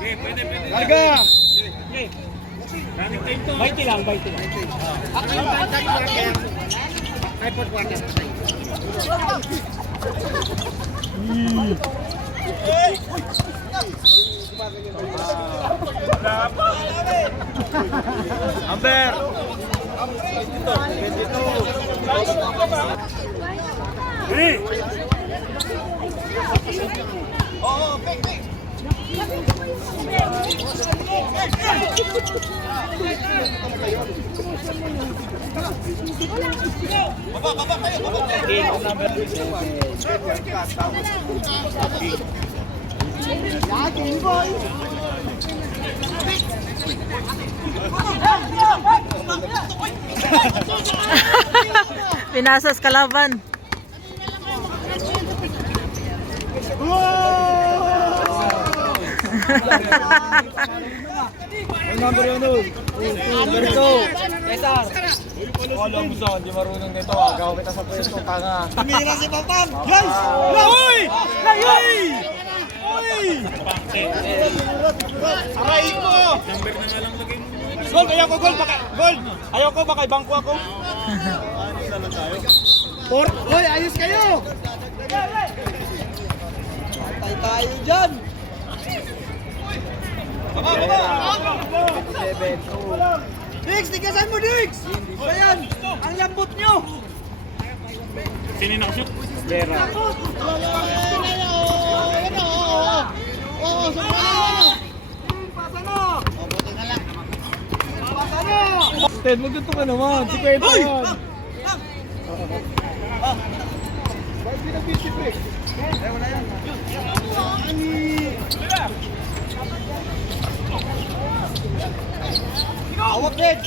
Larga! Baiti lang. Ay, pot water. Amber! Pinasas kalaban. Ang number yun nun. Number 2. Cesar. Alam mo saan, di marunong nito. Agaw kita sa pwesto, tanga. Tumira si Papang. Guys! Uy! Uy! Uy! Aray ko! Number na nga lang lagay mo. Gol! Ayoko gol! Gol! Ayoko baka ibangko ako. Hoy! Ayos kayo! Patay tayo dyan! Dix! Tigasan mo Dix! Ayan! Ang lambot nyo! Sino yung nakashoot? Vera. Ted, magganto ka naman. Si Pedro yan. Bakit pinag-visit eh? Wala yan. Awak, Ted!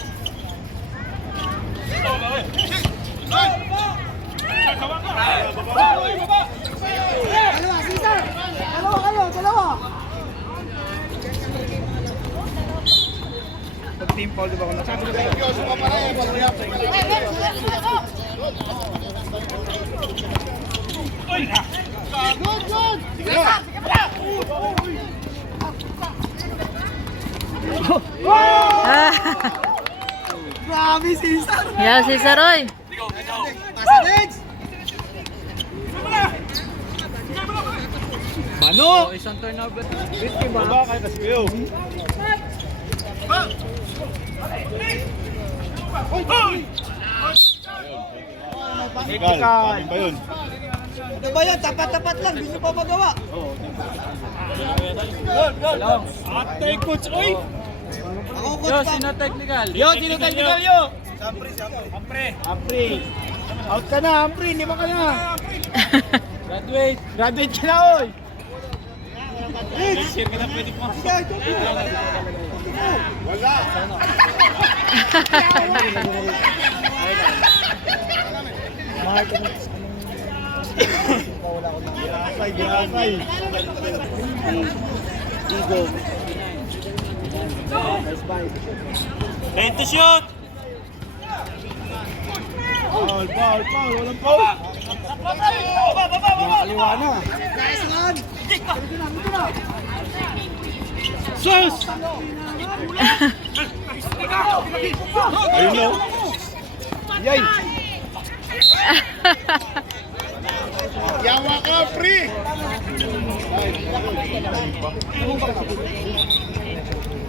Dalawa, Cesar! Dalawa kayo, dalawa! Pag-team foul, di ba ako nasabi na kayo? Good, good! Sige na! Grabe, Cesar! Yeah, si Saroy. Pasa, Dex! Mano! Isang turnover. 50 ba? Baba kayo kasi kayo. Technical. Ba yun? Ano ba yan? Tapat-tapat lang. Hindi nyo pa magawa. Gol! Gol! Atay, coach! Oy! Ako, coach pa. Sino technical? Sino technical yo? Ampre. Out ka na, Ampre. Lima ka na. Graduate ka na, oy. Share ka na, pwede pa. Wala. Ginasay. Igo. Nice bye. Ready to shoot! Foul. Walang foul. Nakaliwa na. Nice one! Dito na. Sus! Ayun no. Yay! Yawa ka, free!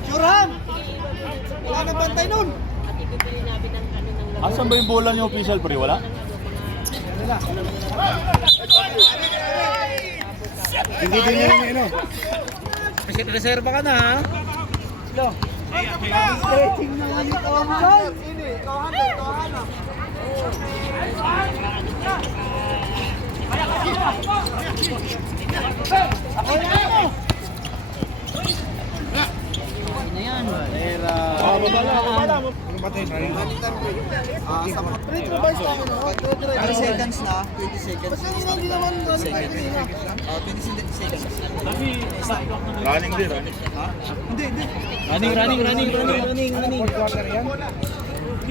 Suram! Wala na bantay nun! Asan ba yung bola niyo official pre? Wala? Hindi din yan yung ano. Kasi reserva ka na ha? Lo. Stretching na nga nito ang dyan. Hindi, kawahan. Ako na ako! Ano yan? Bala. Patay na rin. 30 seconds na. 20 seconds. Hindi naman 20 seconds. Running din, running. Hindi. Running. Fourth quarter yan?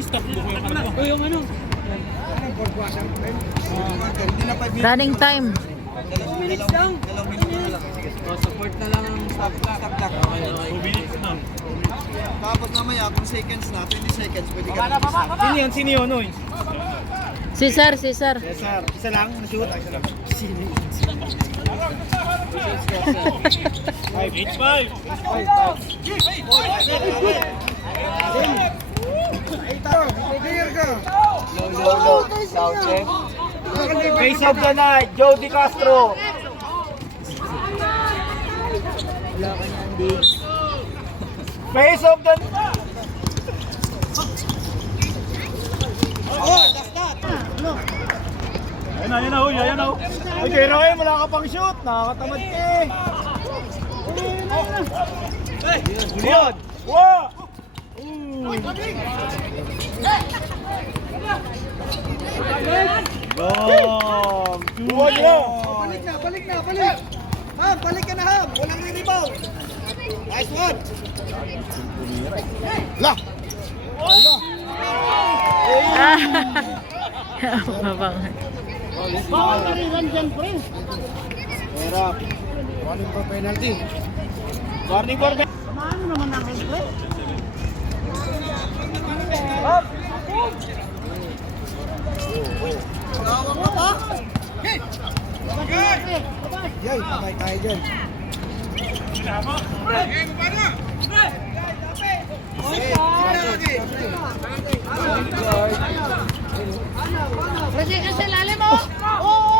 Stop mo yung ano. Anong fourth quarter? Hindi na 5 minutes. Running time. Support na lang ang stop clock. Tapos mamaya, kung seconds na, 20 seconds, pwede ka na. Sino yun, oy? Cesar. Cesar, isa lang, na-shoot. Face of the night, Jody Castro. Face of the Ayan na, huy, ayan na. Ay, kay Roy, wala ka pang shoot. Nakakatamad ka eh. Yun. Wow! Boom. Buwan niya! Balik na. Ham, balik ka na, Ham. Walang rebound. Nice one. Lah! Mabang. Era. Warning for penalty. Warning for penalty. Yay, patay tayo dyan.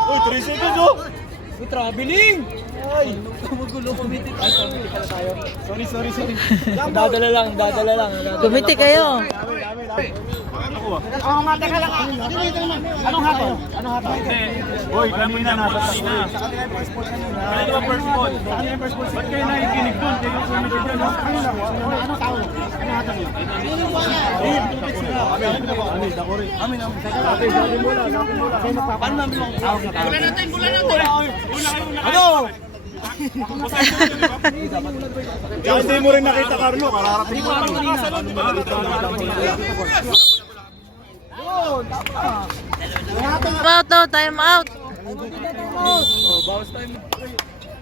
Uy, 3 seconds oh! Uy, traveling! Ay, magulo kumiti. Ay, kumiti pala tayo. Sorry. Dadala lang. Kumiti kayo. Oo nga, teka lang. Anong hato? Uy, kanina nasa tayo. Kaya ba first ball? Ba't kayo nakikinig doon? Kayo kumiti dyan oh. Ano tao? Ano hato niyo? Ano? Kaya hindi mo rin nakita, Carlo. Kararating mo lang. Time out.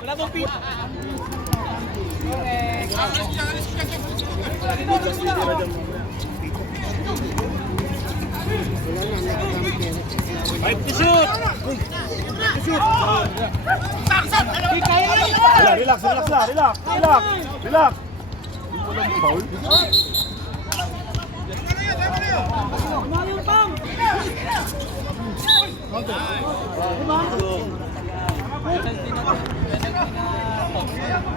Wala bang pin? Five to shoot! Relax. Foul?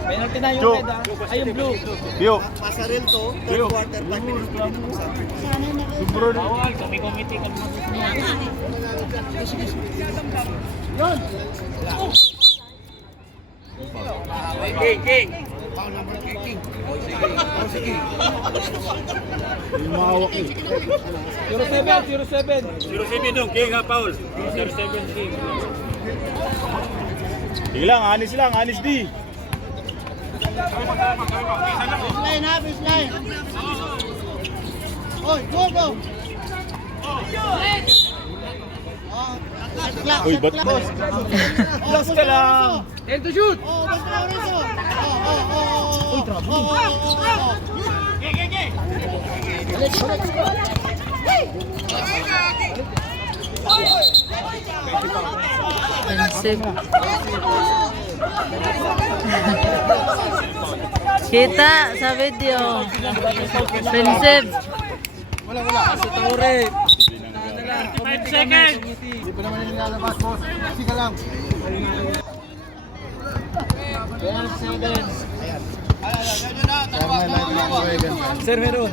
Penalty na yung Joe. red ay yung blue. Bio. Pasaril to, third quarter, 5 minutes to dito mag-sabi. Bawal, kami committee ka King. Zero 7 dong, King ha, Paul. 07 King. Sige lang, anis di. Baseline. Oy, go. Uy, ba't ba? Plus ka lang. And to shoot. Uy, trouble. Offensive. Kita sa video. Offensive. Wala. Sa Taure. 5 seconds. Hindi pa naman yung lalabas, boss. Sige lang. Sir, meron.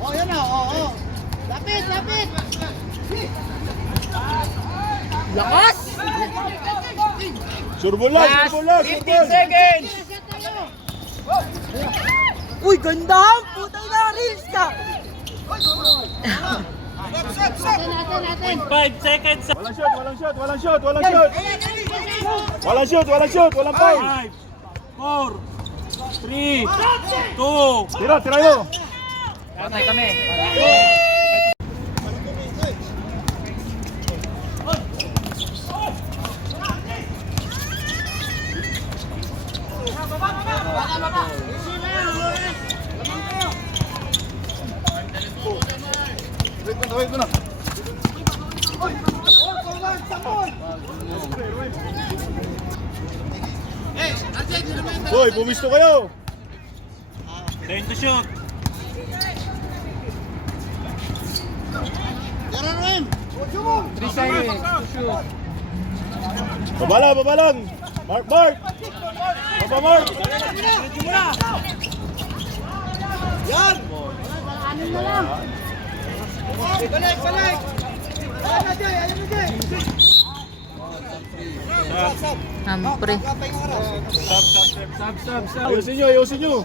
Oh, yan na. Oh. Lapit. Lakas! Surbol lang. 15 seconds. Uy, ganda! Putay na, reels ka! 5 seconds. Walang shoot. Walang foul. 5, 4, 3, 2. Tira yun. Patay kami. Boy, pumisto kayo. Time to shoot. Baba lang. Mark. Baba, Mark. Yan! Balik! Ayaw na, Jay! Hampre. Ayusin nyo.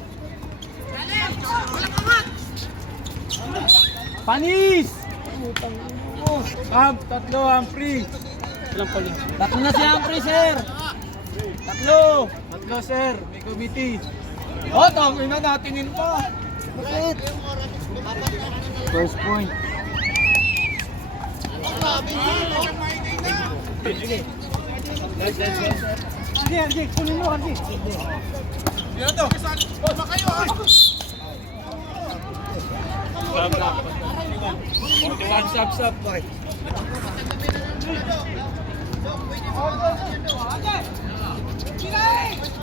Panis! Tatlo, Humphrey. Tatlo na si Humphrey, sir. Tatlo, sir. May committee. Tangin na, natingin pa. First point. Sige, kunin mo, Arji. Sino to? Stop. Okay.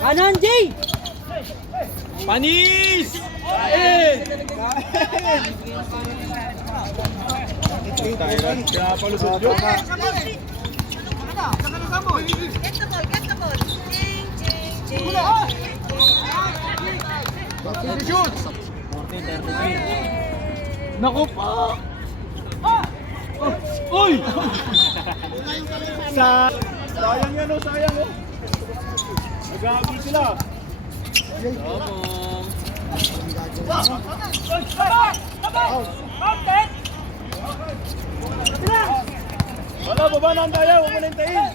Kanan, Jay! Panis! Kain! Kaya palusot yun. Naku pa! Uy! Sayang yan o, sayang o. Nag-aabol sila. Wala, baba na ang daya. Huwag mo na hintayin.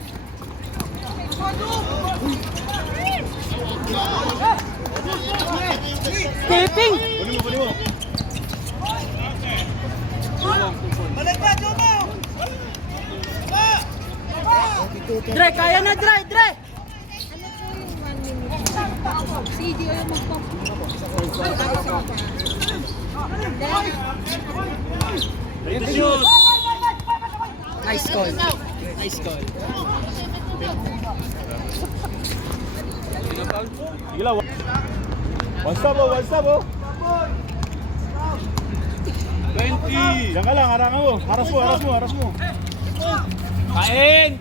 Stepping! Kunin mo. Balik na, Jomo! Dre, kaya na, Dre! CD o yung magpap. Time to shoot. Nice call. Sige lang. One stop o. 20. Diyan ka lang, harangan mo. Haras mo. Kain!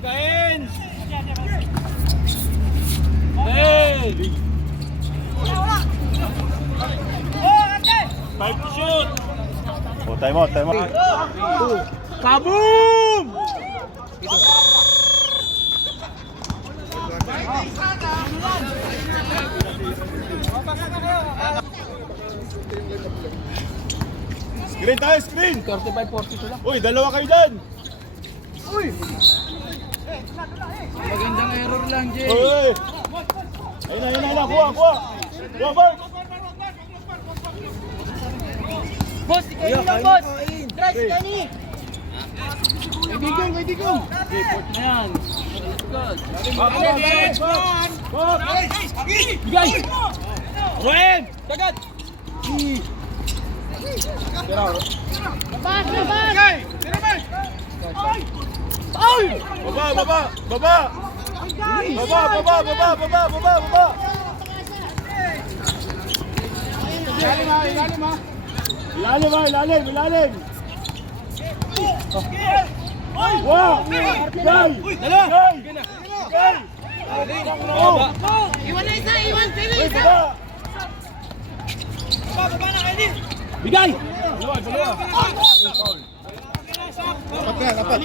Hey! Time to shoot. Oh, time out. Kaboom! Screen tayo, screen. 45-42 lang. Uy, dalawa kayo dyan. Magandang error lang, Jay. Uy. Ayun na. Kuha. Mark. Boss, ikaw lang, boss! Dre, Kenny! Kaibigan. Na yan. Bigay! Ruen! Dagat! Paul! Baba. Ilalim. Wow! Gay! Iwan na isa, finish! Bigay! Dapat.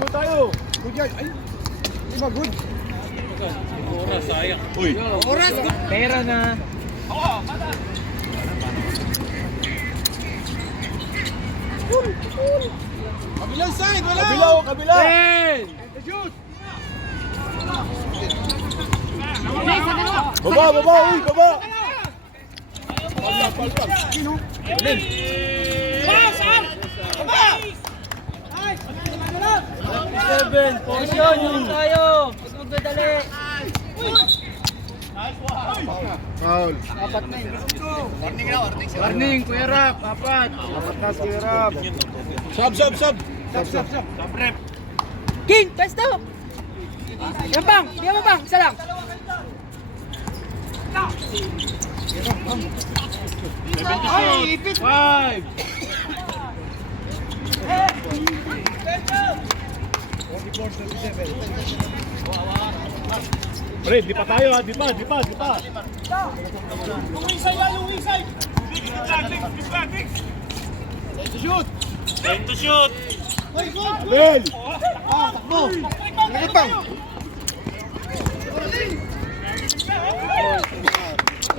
Good tayo. Good yan. Ay, di ba good? Oras, sayang. Uy. Oras! Pera na. Kabilang side, wala! Kabila. Ten! Baba. Seven! Posyon, yung tayo! Huwag magdadali! Foul. Warning, Kuya Rap, apat. Sub. Sub rep. King, best up! Yan bang! Yan mo bang! Isa lang! Ay, ipit! 5! Pre, di pa tayo ha, di pa. Time to shoot! Abel! Likod pang.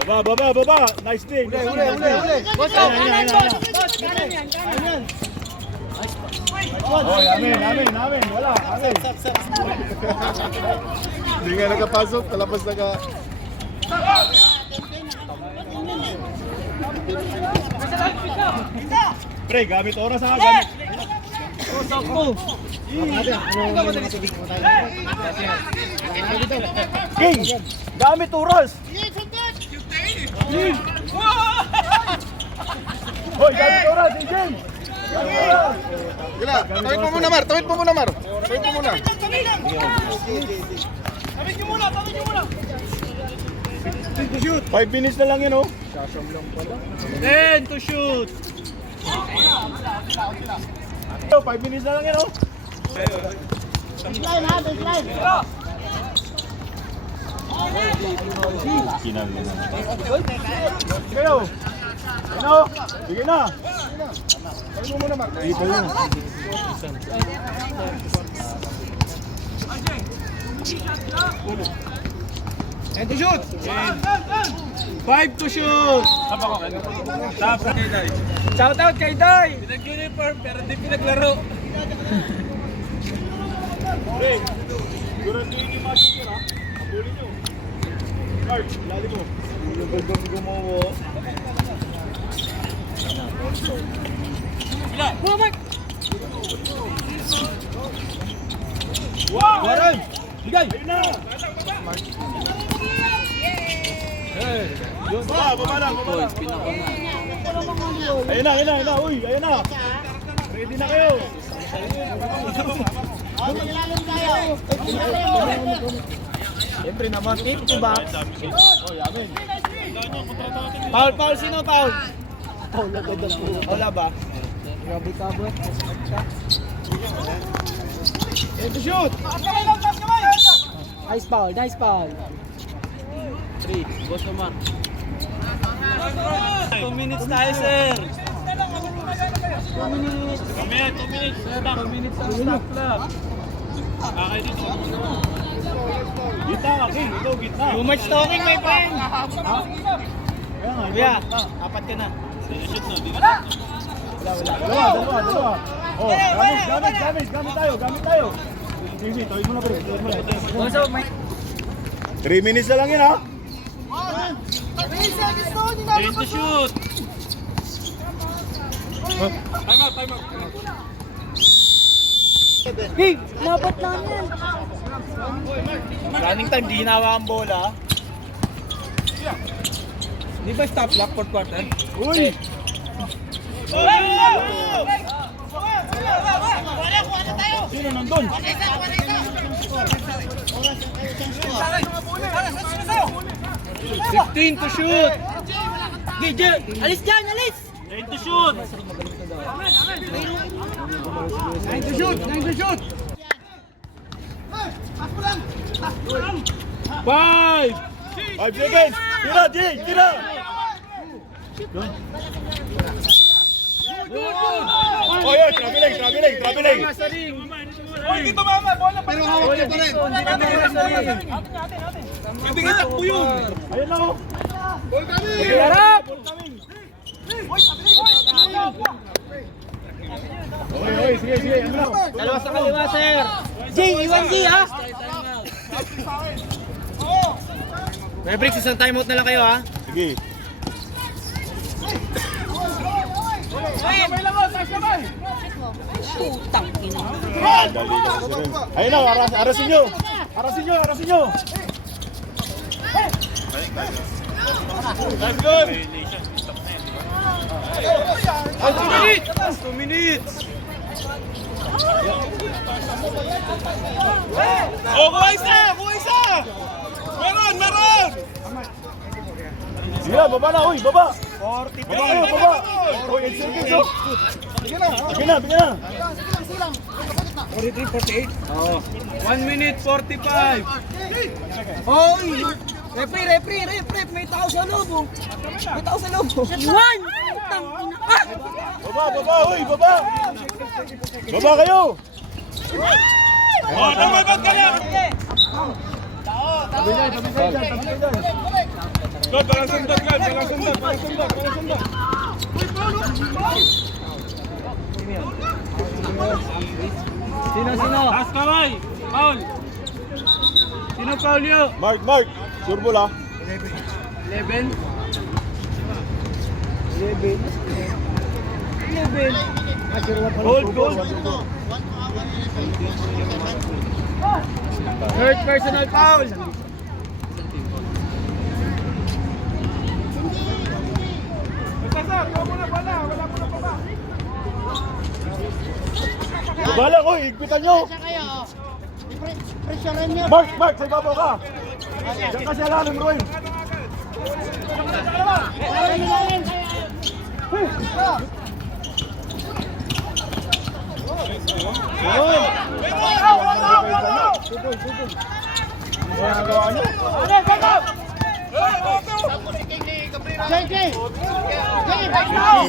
Baba! Nice thing! Uli. Boss, Ayan, kanan, ayan, boss! ayan. Boss, kanan yan, kanan! Oh, amin. Wala, amin. Hindi nga nakapasok, talabas na ka. Pre, gamit oras ha, gamit. King, gamit oras. Hoy, gamit oras, King. Gila, tawid mo muna, Mar. Tawid mo muna. 5 minutes na lang yan, oh. 10 to shoot. 5 minutes na lang yan, oh. Kayo. Ano? Sige na. Tawid mo muna, Mar. Dito yun. And to shoot. 5 to shoot. Shout out kay Day! Pinag-uniform pero di pinaglaro. Hey, guranduin yung mga shooter ha. Kapulin nyo. Card, lali mo. Gumawa. Go, Mark! Wow! Warren! Bigay! Ayun na! Baba lang. Ayun na. Uy, ayun na. Ready na kayo. Siyempre naman, 50 bucks. Oh, yamin. Paul, sino Paul? Wala ba? Grabe ka bro. And to shoot. Nice Paul. 3, boss naman. 2 minutes tayo, sir. 2 minutes. 2 minutes. 2 minutes ang stop clock. Kakay dito. Gitna ka, King. Ikaw, gitna. Too much talking, my friend. Kaya nga, Kuya, apat ka na. shoot na. Dalawa. Oh, gamit tayo. Easy, tawid mo na, bro. Also, may... 3 minutes na lang yun, ha? Ready to shoot. Time out. Hey, napat lang yan. Running time, di hinawa ang bola. Di ba stop clock for quarter? Uy! Sino nandun? 15 to shoot. Gijel, alis dyan, alis. 10 to shoot. 9 to shoot. 5 seconds. Tira. Oh, yeah, traveling. Pero hawak niya pa rin. Bibigyan takbo yun. Ayun na, oh. Harap. Okay, sige. Ano? Dalawa sa kaliwa, sir. Jay, iwan Jay, ha? Mavericks, isang timeout na lang kayo, ha? Sige. Putang ina. Dali na kasi rin. Ayun na, arasin nyo. That's good. 2 minutes. Oh, kuha isa! Kuha isa! Meron! Meron! Sige, baba na, uy, baba! 40 Baba kayo, baba! Uy, 8 seconds, oh! Bigyan na, bigyan na! 43, 48. Oh. 1 minute 45. Oy! Refri! May tao sa loob, oh. May tao sa loob, oh. One! Tangina ka! Baba, uy, baba! Baba kayo! Oh, tumabag ka lang! God, balang sundot, God! Balang sundot! Sino? Taas kamay! Paul! Sino Paul yun? Mark! Sure ball, ah! 11. Gold. Third personal foul. Baba lang, uy, higpitan nyo! Mark, sa ibabaw ka! Diyan ka sa lalim, Ruin!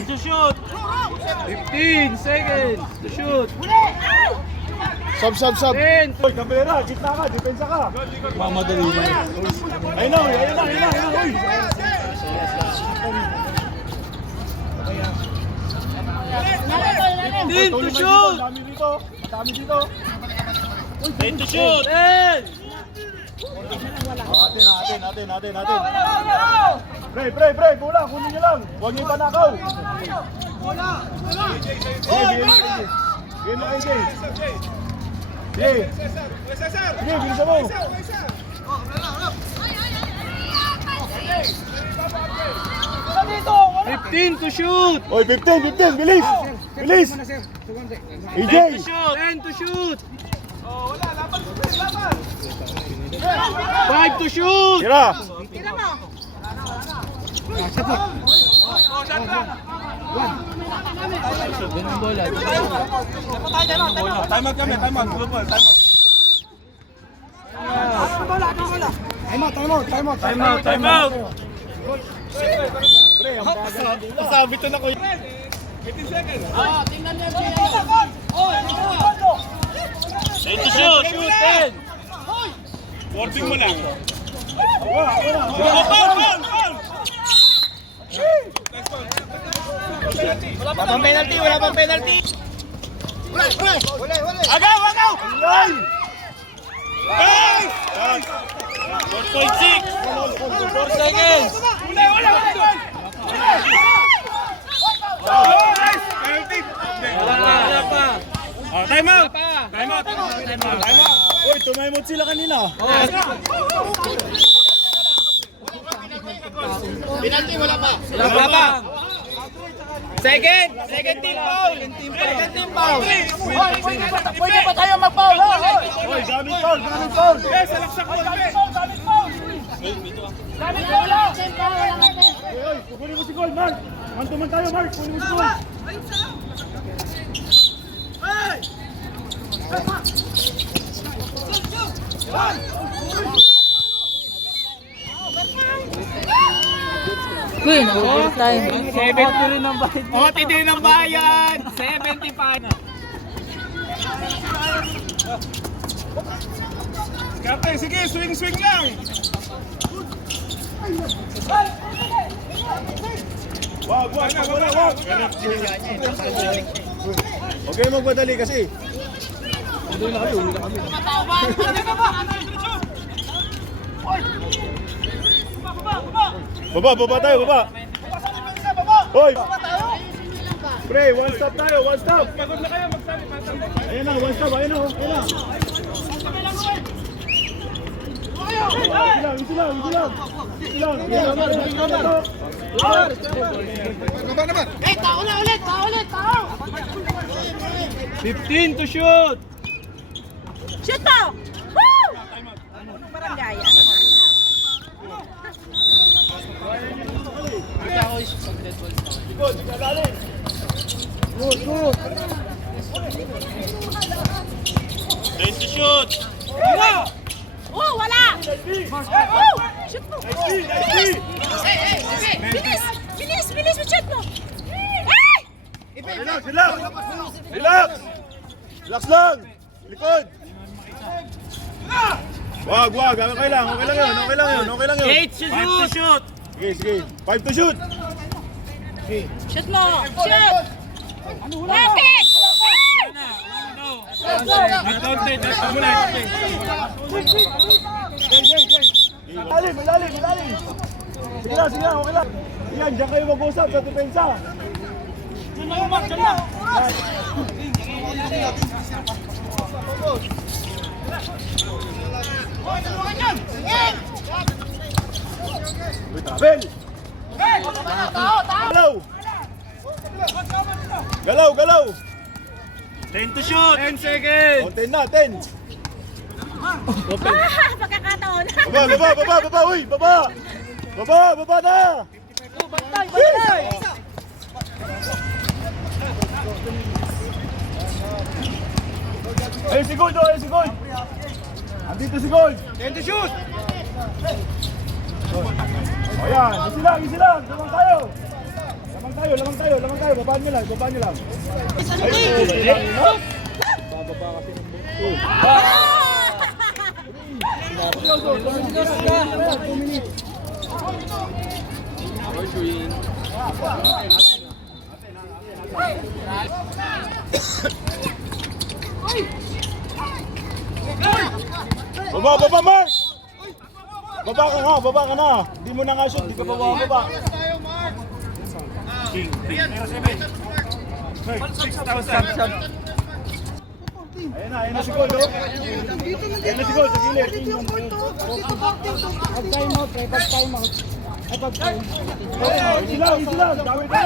To shoot! 15 seconds to shoot. Sub! 10. Uy, kabera, gitna ka, depensa ka! Mamadali mo. Ayun na, uy! 15 to shoot. Dami dito! 10 to shoot! 10. Natin! Pre, bola, kunin nyo lang! Huwag nyo panakaw! Game na AJ! Sige, bilisan mo! 15 to shoot. Oy, 15, bilis! Bilis! AJ! 10 to shoot. 5 to shoot. Tira! Ganun bola. Time out kami, time out. Blue ball, time out. Time out! Pre, ang bagal. Nasabi to na ko. 15 seconds. 10 to shoot! Shoot 10. Boarding mo lang. Wala. Foul! Wala pang penalty. Agaw! Ay! Hey! 4.6! 4 seconds. Penalty! Wala pa. Oh, time out! Pa. Time out! Uy, tumaymot sila kanina. Wala pa. Second team foul. Pwede pa tayo mag-foul, ha? Uy, daming foul! Yes, salaksak mo kami! Uy, kukunin mo si Gold, Mark! Mantuman tayo, Mark! Kunin mo si Gold! Uy, na-overtime. 70 rin ang bayad. Oti din ang bayan. 75. Kapte, sige, swing lang! Wag! Huwag kayo magmadali kasi. Baba tayo, baba! Hoy! Pre, one stop tayo, one stop! Pagod na kayo, magsabi pa. Ayan na, one stop, ayan na. Ito lang. Tao ulit. 15 to shoot! Shoot mo! Woo! Parang gaya. Good, dali. Good, good. 10 to shoot! Oh, wala! Oh! Shoot mo! Bilis! Bilis! Bilis! Shoot mo! Ay! Relax, relax! Relax! Relax lang! Likod! Wag, wag. Okay lang yun. Okay lang yun. 8 to shoot! Sige, sige. 5 to shoot! Shoot mo! Shoot! Lapit! Malalim, malalim, malalim! Sige lang, okay lang. Yan, dyan kayo mag-usap sa depensa. Bel! Galaw! Galaw, galaw! 10 to shoot! 10 seconds! O, 10 na, 10! Ah! Pagkakataon! Baba! Uy, baba! Baba na! Bantay, bantay! Ayun si Gold, ayun si Gold! Andito si Gold! 10 to shoot! O yan, easy lang! Lamang tayo! Babaan nyo lang! Ayun, bababa kasi ng buto. Baba, Mark! Baba ka na! Hindi mo na nga shoot, di ka baba. Ayun na si Gold, oh! Ayun na si Gold, sa gilid! Easy lang! Dami na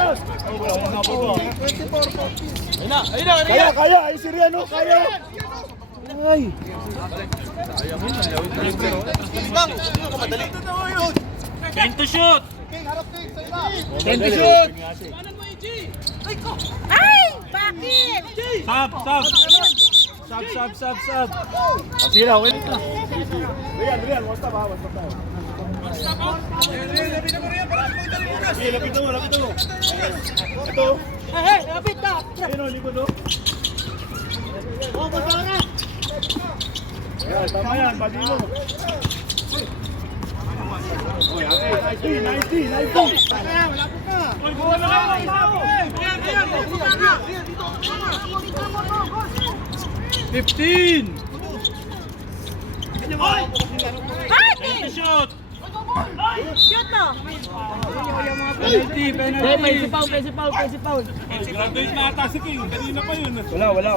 yan! Kaya! Ayun si Rian, oh! Kaya! Ay! 10 to shoot! 10 to shoot! Ay! Bakit? Sub! Sige na, okay na. Rian, one stop tayo. Sige, lapit mo. Ito. Hey, lapit ka! Ayun o, likod o. Ayan, tama yan, bagi mo. Uy, 15! Bakit? Shoot! Shoot mo! Penalty! Penalty foul. Graduate na ata si King. Kanina pa yun. Wala.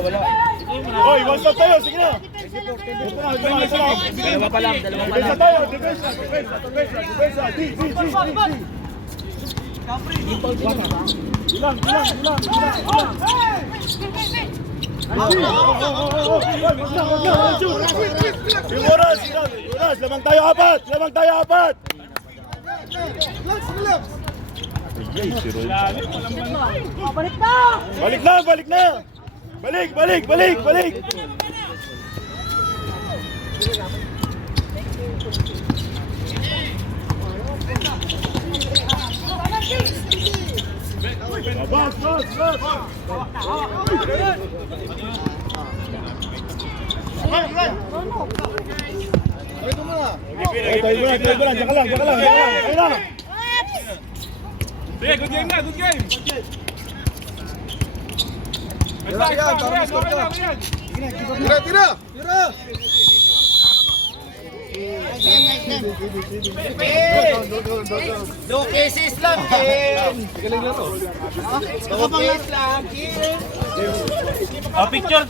Oy, one stop tayo, sige na. Ito na. Dalawa pa lang. Depensa tayo, depensa. Ilang. Yung oras, lamang tayo apat. Balik na. Balik. Bas. Tayo mo lang. Diyan ka lang. Ayun na. Sige, good game. Tira! No cases lang, Ken! Picture!